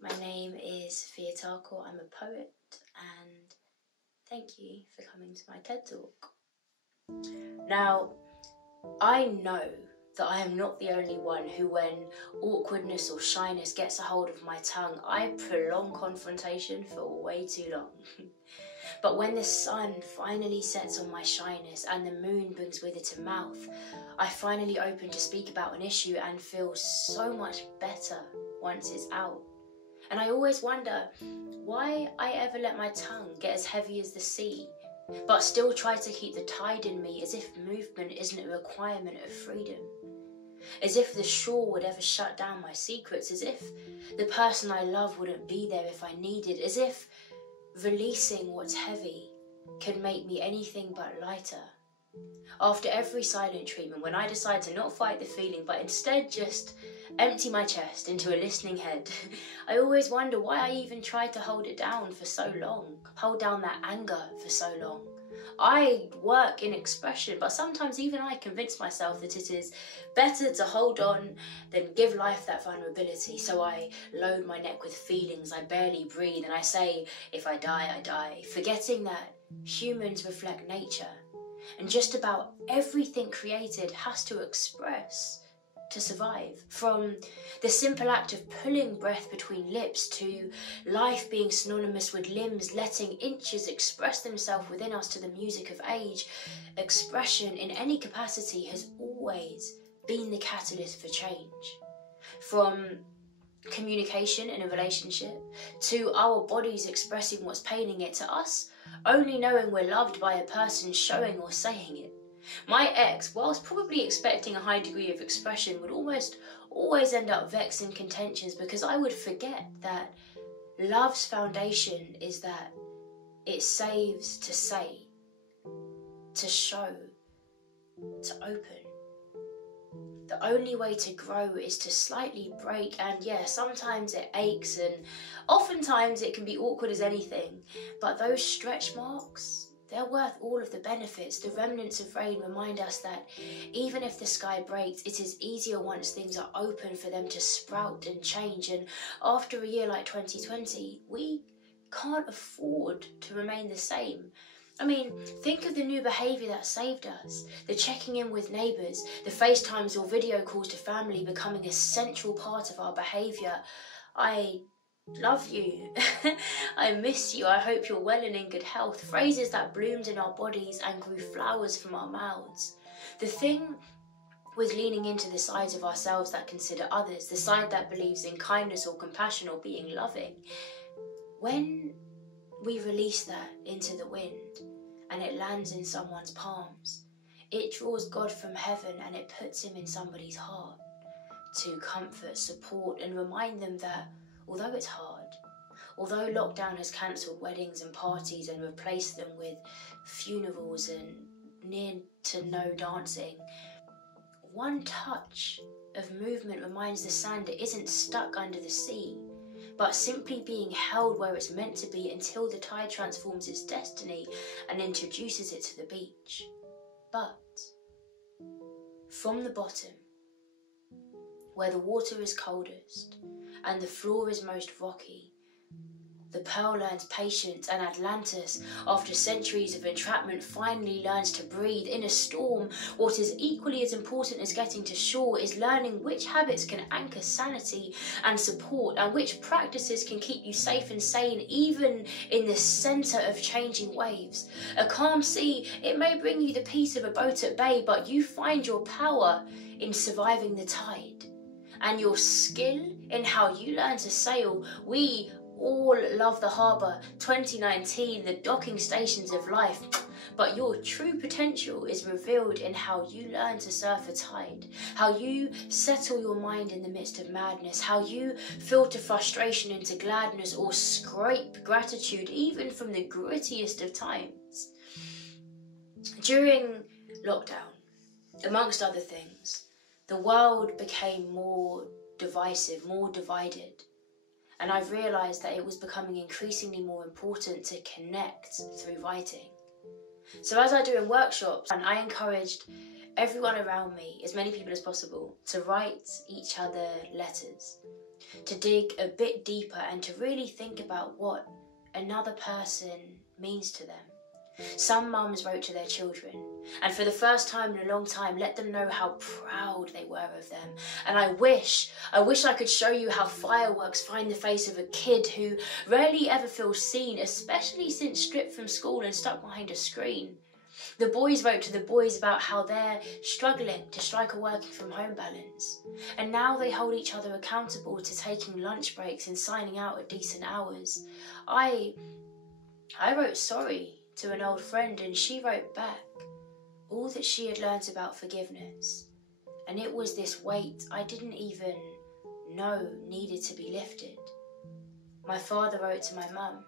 My name is Sophia Thakur. I'm a poet, and thank you for coming to my TED Talk. Now, I know that I am not the only one who, when awkwardness or shyness gets a hold of my tongue, I prolong confrontation for way too long. But when the sun finally sets on my shyness and the moon brings with it a mouth, I finally open to speak about an issue and feel so much better once it's out. And I always wonder why I ever let my tongue get as heavy as the sea, but still try to keep the tide in me, as if movement isn't a requirement of freedom. As if the shore would ever shut down my secrets, as if the person I love wouldn't be there if I needed, as if releasing what's heavy can make me anything but lighter. After every silent treatment, when I decide to not fight the feeling but instead just empty my chest into a listening head, I always wonder why I even tried to hold it down for so long, hold down that anger for so long. I work in expression, but sometimes even I convince myself that it is better to hold on than give life that vulnerability. So I load my neck with feelings, I barely breathe, and I say, if I die, I die, forgetting that humans reflect nature. And just about everything created has to express to survive. From the simple act of pulling breath between lips to life being synonymous with limbs letting inches express themselves within us to the music of age, expression in any capacity has always been the catalyst for change. From communication in a relationship to our bodies expressing what's paining it, to us only knowing we're loved by a person showing or saying it. My ex, whilst probably expecting a high degree of expression, would almost always end up vexed in contentions because I would forget that love's foundation is that it saves to say, to show, to open. The only way to grow is to slightly break, and yeah, sometimes it aches and oftentimes it can be awkward as anything, but those stretch marks, they're worth all of the benefits. The remnants of rain remind us that even if the sky breaks, it is easier once things are open for them to sprout and change. And after a year like 2020, we can't afford to remain the same. I mean, think of the new behaviour that saved us. The checking in with neighbours, the FaceTimes or video calls to family becoming a central part of our behaviour. I love you. I miss you. I hope you're well and in good health. Phrases that bloomed in our bodies and grew flowers from our mouths. The thing with leaning into the sides of ourselves that consider others, the side that believes in kindness or compassion or being loving, when we release that into the wind and it lands in someone's palms, it draws God from heaven and it puts him in somebody's heart to comfort, support and remind them that although it's hard, although lockdown has cancelled weddings and parties and replaced them with funerals and near to no dancing, one touch of movement reminds the sand it isn't stuck under the sea, but simply being held where it's meant to be until the tide transforms its destiny and introduces it to the beach. But from the bottom, where the water is coldest and the floor is most rocky, the pearl learns patience, and Atlantis, after centuries of entrapment, finally learns to breathe. In a storm, what is equally as important as getting to shore is learning which habits can anchor sanity and support, and which practices can keep you safe and sane even in the centre of changing waves. A calm sea, it may bring you the peace of a boat at bay, but you find your power in surviving the tide. And your skill in how you learn to sail. We all love the harbour, 2019, the docking stations of life, but your true potential is revealed in how you learn to surf a tide, how you settle your mind in the midst of madness, how you filter frustration into gladness or scrape gratitude even from the grittiest of times. During lockdown, amongst other things, the world became more divisive, more divided. And I've realised that it was becoming increasingly more important to connect through writing. So as I do in workshops, and I encouraged everyone around me, as many people as possible, to write each other letters, to dig a bit deeper and to really think about what another person means to them. Some mums wrote to their children, and for the first time in a long time let them know how proud they were of them. And I wish I could show you how fireworks find the face of a kid who rarely ever feels seen, especially since stripped from school and stuck behind a screen. The boys wrote to the boys about how they're struggling to strike a working from home balance. And now they hold each other accountable to taking lunch breaks and signing out at decent hours. I wrote sorry to an old friend, and she wrote back all that she had learnt about forgiveness. And it was this weight I didn't even know needed to be lifted. My father wrote to my mum,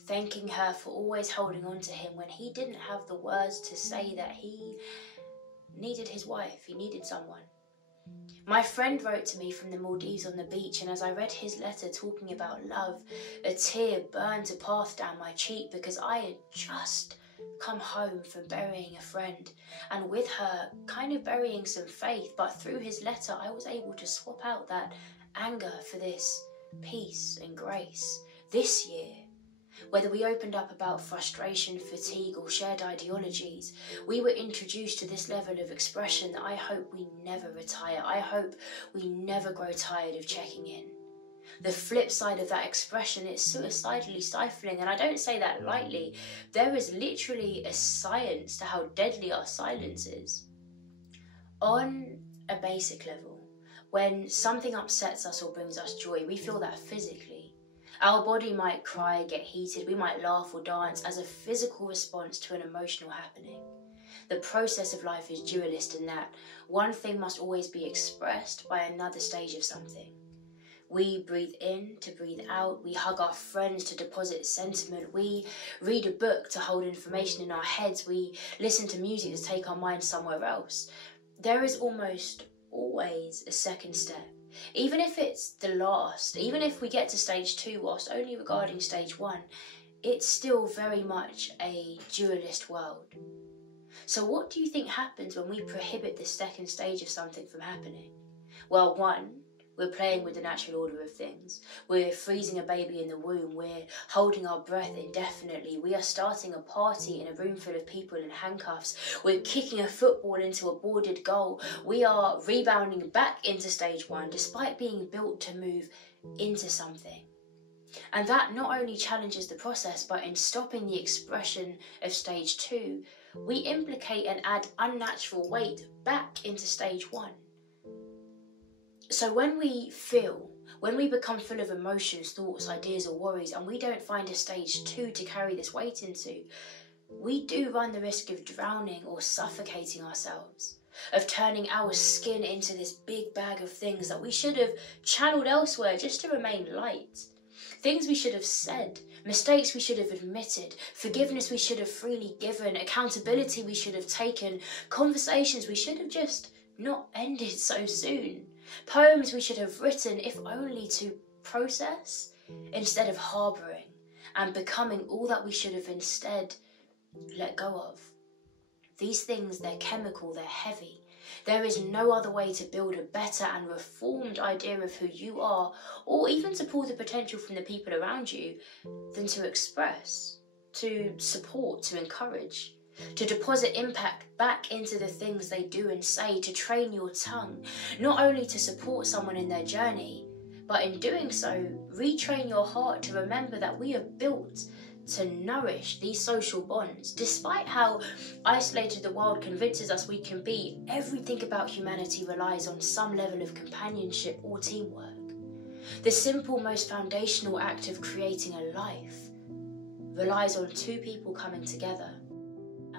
thanking her for always holding on to him when he didn't have the words to say that he needed his wife, he needed someone. My friend wrote to me from the Maldives on the beach, and as I read his letter talking about love, a tear burned a path down my cheek because I had just come home from burying a friend, and with her kind of burying some faith, but through his letter I was able to swap out that anger for this peace and grace. This year, whether we opened up about frustration, fatigue, or shared ideologies, we were introduced to this level of expression that I hope we never retire. I hope we never grow tired of checking in. The flip side of that expression is suicidally stifling, and I don't say that lightly. There is literally a science to how deadly our silence is. On a basic level, when something upsets us or brings us joy, we feel that physically. Our body might cry, get heated, we might laugh or dance as a physical response to an emotional happening. The process of life is dualist in that one thing must always be expressed by another stage of something. We breathe in to breathe out, we hug our friends to deposit sentiment, we read a book to hold information in our heads, we listen to music to take our mind somewhere else. There is almost always a second step. Even if it's the last, even if we get to stage 2 whilst only regarding stage 1, it's still very much a dualist world. So what do you think happens when we prohibit the second stage of something from happening? Well, 1, we're playing with the natural order of things. We're freezing a baby in the womb. We're holding our breath indefinitely. We are starting a party in a room full of people in handcuffs. We're kicking a football into a boarded goal. We are rebounding back into stage 1 despite being built to move into something. And that not only challenges the process, but in stopping the expression of stage 2, we implicate and add unnatural weight back into stage 1. So when we become full of emotions, thoughts, ideas or worries, and we don't find a stage 2 to carry this weight into, we do run the risk of drowning or suffocating ourselves, of turning our skin into this big bag of things that we should have channeled elsewhere just to remain light. Things we should have said, mistakes we should have admitted, forgiveness we should have freely given, accountability we should have taken, conversations we should have just not ended so soon. Poems we should have written, if only to process, instead of harbouring and becoming all that we should have instead let go of. These things, they're chemical, they're heavy. There is no other way to build a better and reformed idea of who you are, or even to pull the potential from the people around you, than to express, to support, to encourage. To deposit impact back into the things they do and say, to train your tongue, not only to support someone in their journey, but in doing so, retrain your heart to remember that we are built to nourish these social bonds. Despite how isolated the world convinces us we can be, everything about humanity relies on some level of companionship or teamwork. The simple, most foundational act of creating a life relies on 2 people coming together.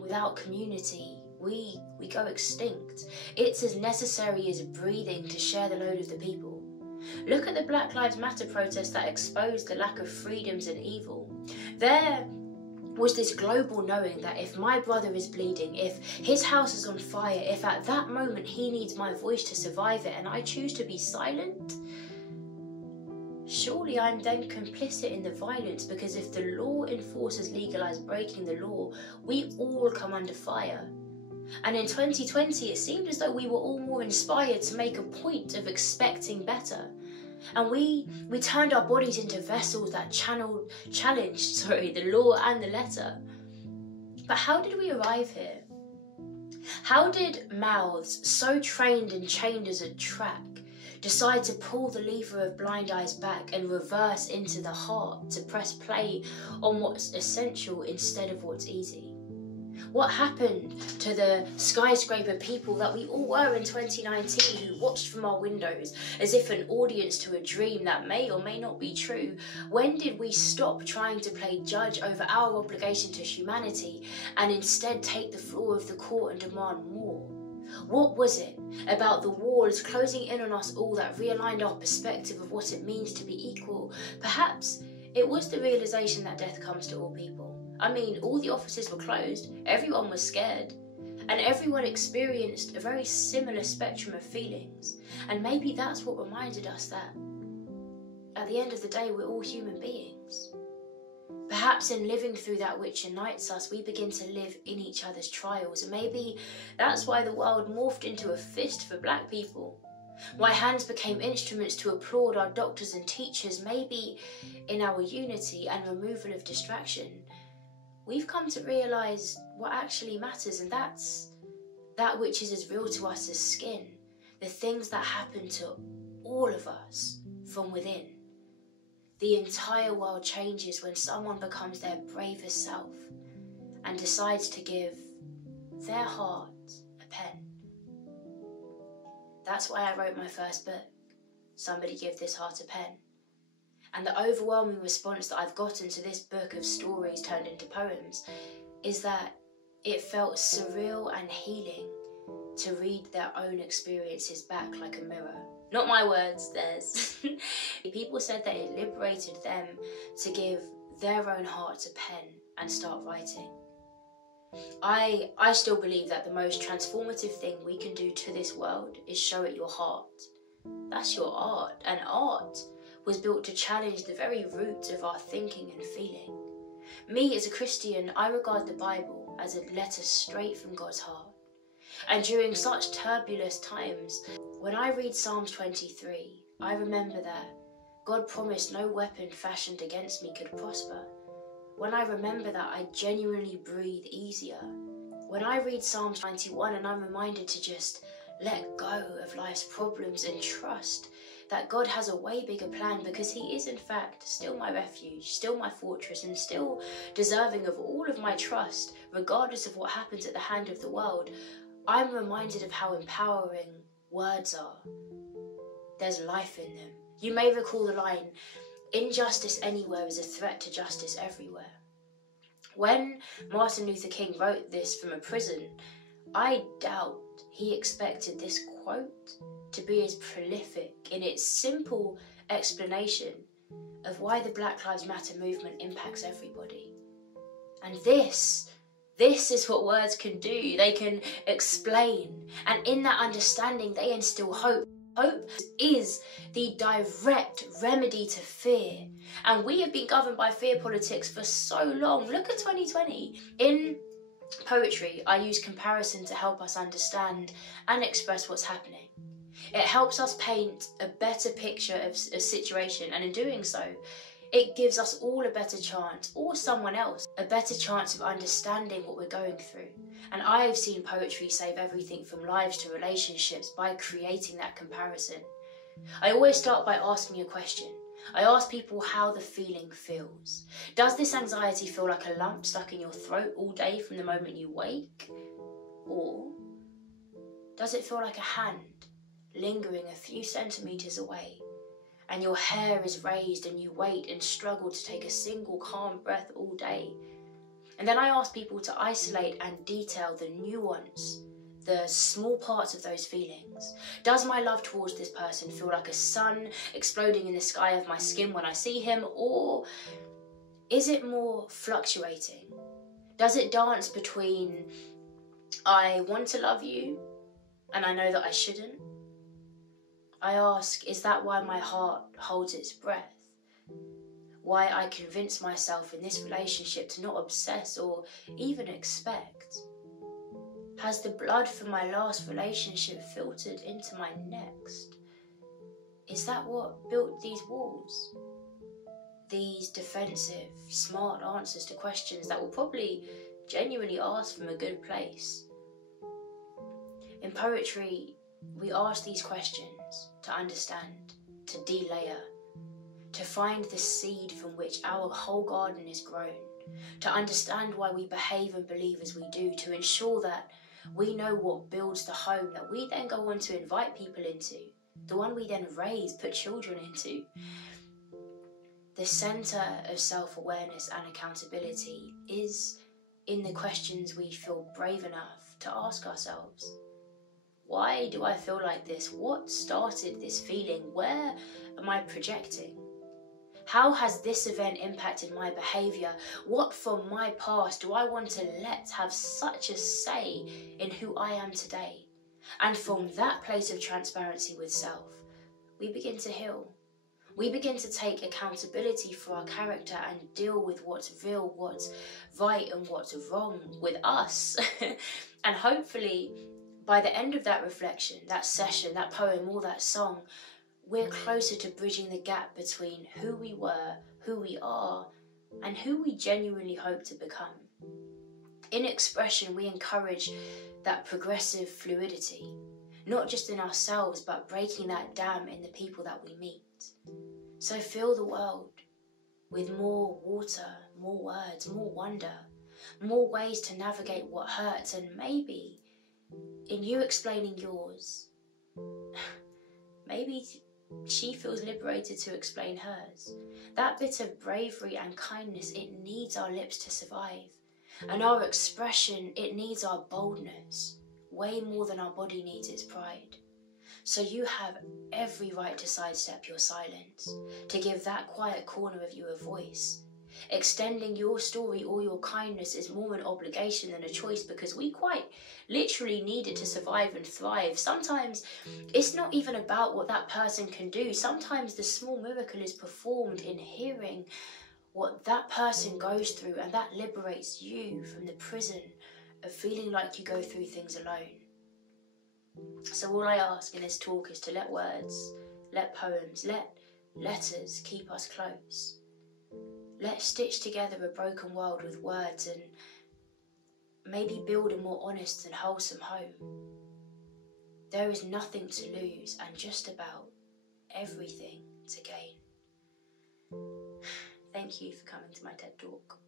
Without community, we go extinct. It's as necessary as breathing to share the load of the people. Look at the Black Lives Matter protests that exposed the lack of freedoms and evil. There was this global knowing that if my brother is bleeding, if his house is on fire, if at that moment he needs my voice to survive it and I choose to be silent, surely I'm then complicit in the violence, because if the law enforcers legalise breaking the law, we all come under fire. And in 2020, it seemed as though we were all more inspired to make a point of expecting better. And we turned our bodies into vessels that challenged the law and the letter. But how did we arrive here? How did mouths so trained and chained as a track decide to pull the lever of blind eyes back and reverse into the heart to press play on what's essential instead of what's easy? What happened to the skyscraper people that we all were in 2019 who watched from our windows as if an audience to a dream that may or may not be true? When did we stop trying to play judge over our obligation to humanity and instead take the floor of the court and demand more? What was it about the walls closing in on us all that realigned our perspective of what it means to be equal? Perhaps it was the realization that death comes to all people. I mean, all the offices were closed, everyone was scared, and everyone experienced a very similar spectrum of feelings. And maybe that's what reminded us that, at the end of the day, we're all human beings. Perhaps in living through that which unites us, we begin to live in each other's trials. And maybe that's why the world morphed into a fist for black people. Why hands became instruments to applaud our doctors and teachers. Maybe in our unity and removal of distraction, we've come to realise what actually matters, and that's that which is as real to us as skin, the things that happen to all of us from within. The entire world changes when someone becomes their bravest self and decides to give their heart a pen. That's why I wrote my first book, Somebody Give This Heart a Pen. And the overwhelming response that I've gotten to this book of stories turned into poems is that it felt surreal and healing to read their own experiences back like a mirror. Not my words, theirs. People said that it liberated them to give their own hearts a pen and start writing. I still believe that the most transformative thing we can do to this world is show it your heart. That's your art, and art was built to challenge the very roots of our thinking and feeling. Me, as a Christian, I regard the Bible as a letter straight from God's heart. And during such turbulent times, when I read Psalms 23, I remember that God promised no weapon fashioned against me could prosper. When I remember that, I genuinely breathe easier. When I read Psalms 91 and I'm reminded to just let go of life's problems and trust that God has a way bigger plan, because he is in fact still my refuge, still my fortress, and still deserving of all of my trust, regardless of what happens at the hand of the world, I'm reminded of how empowering words are. There's life in them. You may recall the line, "Injustice anywhere is a threat to justice everywhere." When Martin Luther King wrote this from a prison, I doubt he expected this quote to be as prolific in its simple explanation of why the Black Lives Matter movement impacts everybody. And this is what words can do. They can explain, and in that understanding they instill hope. Hope is the direct remedy to fear, and we have been governed by fear politics for so long. Look at 2020. In poetry, I use comparison to help us understand and express what's happening. It helps us paint a better picture of a situation, and in doing so, it gives us all a better chance, or someone else, a better chance of understanding what we're going through. And I've seen poetry save everything from lives to relationships by creating that comparison. I always start by asking a question. I ask people how the feeling feels. Does this anxiety feel like a lump stuck in your throat all day from the moment you wake? Or does it feel like a hand lingering a few centimetres away, and your hair is raised and you wait and struggle to take a single calm breath all day? And then I ask people to isolate and detail the nuance, the small parts of those feelings. Does my love towards this person feel like a sun exploding in the sky of my skin when I see him, or is it more fluctuating? Does it dance between I want to love you and I know that I shouldn't? I ask, is that why my heart holds its breath? Why I convince myself in this relationship to not obsess or even expect? Has the blood from my last relationship filtered into my next? Is that what built these walls? These defensive, smart answers to questions that will probably genuinely ask from a good place. In poetry, we ask these questions to understand, to delayer, to find the seed from which our whole garden is grown, to understand why we behave and believe as we do, to ensure that we know what builds the home that we then go on to invite people into, the one we then raise, put children into. The centre of self-awareness and accountability is in the questions we feel brave enough to ask ourselves. Why do I feel like this? What started this feeling? Where am I projecting? How has this event impacted my behaviour? What from my past do I want to let have such a say in who I am today? And from that place of transparency with self, we begin to heal. We begin to take accountability for our character and deal with what's real, what's right and what's wrong with us. And hopefully, by the end of that reflection, that session, that poem or that song, we're closer to bridging the gap between who we were, who we are, and who we genuinely hope to become. In expression, we encourage that progressive fluidity, not just in ourselves, but breaking that dam in the people that we meet. So fill the world with more water, more words, more wonder, more ways to navigate what hurts, and maybe in you explaining yours, maybe she feels liberated to explain hers. That bit of bravery and kindness, it needs our lips to survive. And our expression, it needs our boldness, way more than our body needs its pride. So you have every right to sidestep your silence, to give that quiet corner of you a voice. Extending your story or your kindness is more an obligation than a choice, because we quite literally need it to survive and thrive. Sometimes it's not even about what that person can do. Sometimes the small miracle is performed in hearing what that person goes through, and that liberates you from the prison of feeling like you go through things alone. So all I ask in this talk is to let words, let poems, let letters keep us close. Let's stitch together a broken world with words and maybe build a more honest and wholesome home. There is nothing to lose and just about everything to gain. Thank you for coming to my TED Talk.